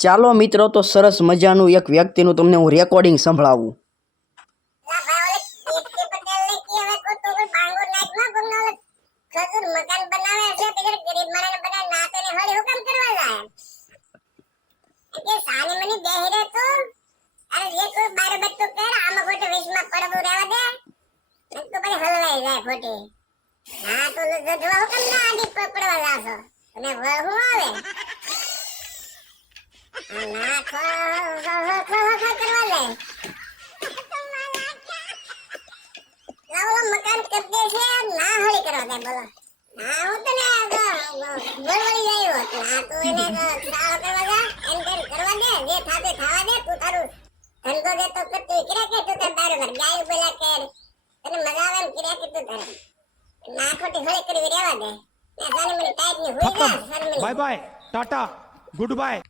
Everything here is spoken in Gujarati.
ચાલો મિત્રો, તો સરસ મજાનું એક વ્યક્તિનું તમને હું રેકોર્ડિંગ સંભળાવું. મકાન કરી છે ના હોળી કરવા દે બોલો. ના હું તો ને ગોળવળી જાય હોત ના તો એને સાવ કરવા જા એમ તેમ કરવા દે જે થાતે થાવા દે તું તારું ધંધો દે તો કરતી કિરા કે તું તાર દારૂ ભર ગાય પેલા કે તને મજા આવે એમ કિરા કે તું તાર ના ખોટી હોળી કરી રહેવા દે ના સાને મને ટાઈટ ની હોઈ જા bye bye tata good bye.